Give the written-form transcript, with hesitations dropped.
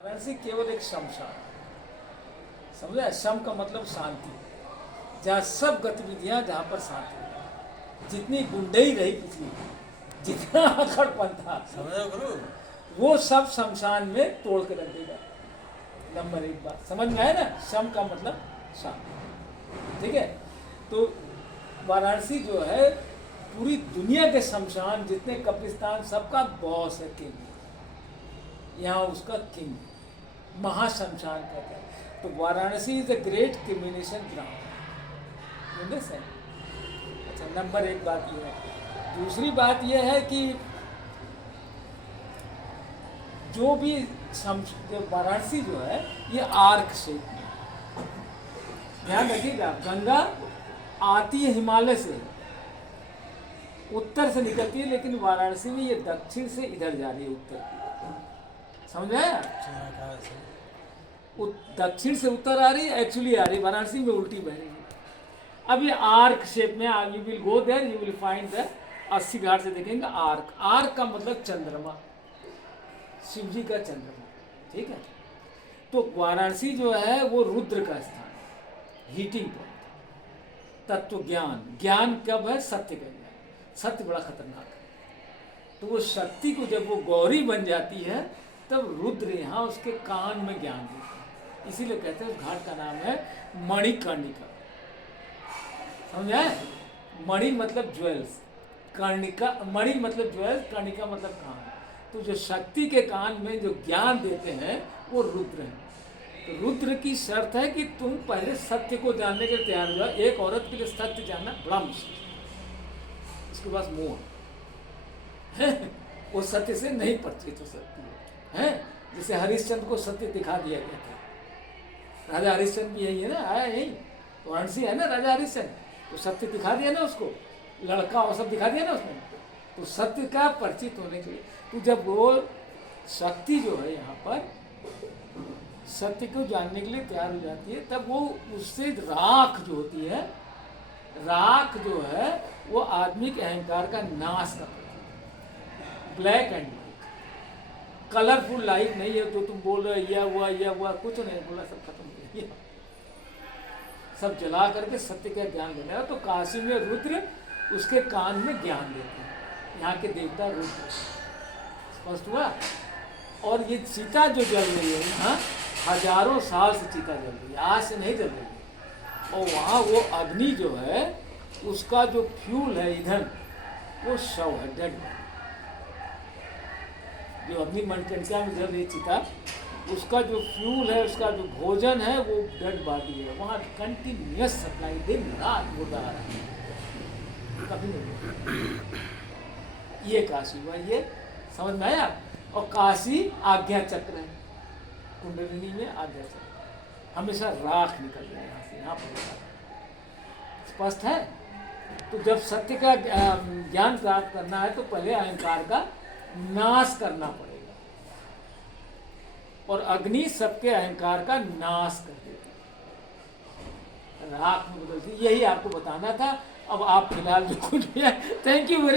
वाराणसी केवल एक शमशान, समझे। शम का मतलब शांति, जहाँ सब गतिविधियाँ, जहाँ पर शांति, जितनी गुंडई रही पिछली, जितना अकड़पन था, समझो गुरु। वो सब शमशान में तोड़ के रख देगा। नंबर एक बात समझ में आया ना, शम का मतलब शांति, ठीक है। तो वाराणसी जो है पूरी दुनिया के शमशान, जितने कब्रिस्तान, सबका बॉस है, किंग। यहाँ उसका किंग महाशमशान कहते हैं। तो Varanasi is a great क्रिमिनेशन ground. अच्छा, नंबर एक बात ये है। दूसरी बात ये है कि जो भी वाराणसी जो है ये आर्क शेप में, ध्यान रखिएगा, गंगा आती है हिमालय से, उत्तर से निकलती है, लेकिन वाराणसी में ये दक्षिण से इधर जा रही है, उत्तर की। समझ में आया? दक्षिण से उत्तर आ रही है, एक्चुअली आ रही है, वाराणसी में उल्टी बह रही है। अब ये आर्क शेप में, you will go there, you will find the 80 Ghat से देखेंगे आर्क। आर्क का मतलब चंद्रमा, शिव जी का चंद्रमा, ठीक है। तो वाराणसी जो है वो रुद्र का स्थान, हीटिंग पॉइंट, तत्व ज्ञान। ज्ञान कब है? सत्य का ज्ञान। सत्य बड़ा खतरनाक है। तो वो शक्ति को जब वो गौरी बन जाती है, तब रुद्र यहाँ उसके कान में ज्ञान देते हैं। इसीलिए कहते हैं उस घाट का नाम है मणिकर्णिका। समझ आए? मणि मतलब ज्वेल्स, कर्णिका, मणि मतलब ज्वेल्स, कर्णिका मतलब कान। तो जो शक्ति के कान में जो ज्ञान देते हैं वो रुद्र हैं। तो रुद्र की शर्त है कि तुम पहले सत्य को जानने के लिए तैयार हो जाओ। एक औरत के लिए सत्य जानना बड़ा मुश्किल है, उसके पास मोह है, वो सत्य से नहीं परिचित हो सकती है। जैसे हरिश्चंद्र को सत्य दिखा दिया गया था। राजा हरिश्चंद्र भी यही है ना, आया यही तो, वाराणसी है ना राजा हरिश्चंद्र, तो सत्य दिखा दिया ना उसको, लड़का और सब दिखा दिया ना उसने। तो सत्य का परिचित होने के लिए, तो जब वो शक्ति जो है यहाँ पर सत्य को जानने के लिए तैयार हो जाती है, तब वो उससे राख जो होती है, राख जो है वो आदमी के अहंकार का नाश करती है। Black and white, colourful life नहीं है। तो तुम बोल रहे यह हुआ, कुछ नहीं बोला, सब खत्म हो गया, सब जला करके सत्य का ज्ञान देना है। तो काशी में रुद्र उसके कान में ज्ञान देते हैं, यहाँ के देवता रुद्र। स्पष्ट हुआ? और ये चिता जो जल रही है यहाँ, हजारों साल से चिता जल रही है, आज से नहीं जल रही है। और वहाँ वो अग्नि जो है, उसका जो फ्यूल है, ईंधन, वो शव है, डेड। जो अग्नि मंडलिका में जल रही चिता, उसका जो फ्यूल है, उसका जो भोजन है, वो डेड बॉडी है। वहाँ कंटिन्यूस सप्लाई दिन रात होता रहा है, कभी नहीं। ये काशी हुआ, ये समझ में आया? और काशी आज्ञा चक्र है, कुंडलिनी में आज्ञा चक्र, हमेशा राख निकल रहा है यहाँ से, यहाँ पर। स्पष्ट है? तो जब सत्य का ज्ञान प्राप्त करना है, तो पहले अहंकार का नाश करना पड़ेगा, और अग्नि सबके अहंकार का नाश कर देती है, राख में बदलती। यही आपको बताना था। अब आप फिलहाल जो कुछ भी है, थैंक यू वेरी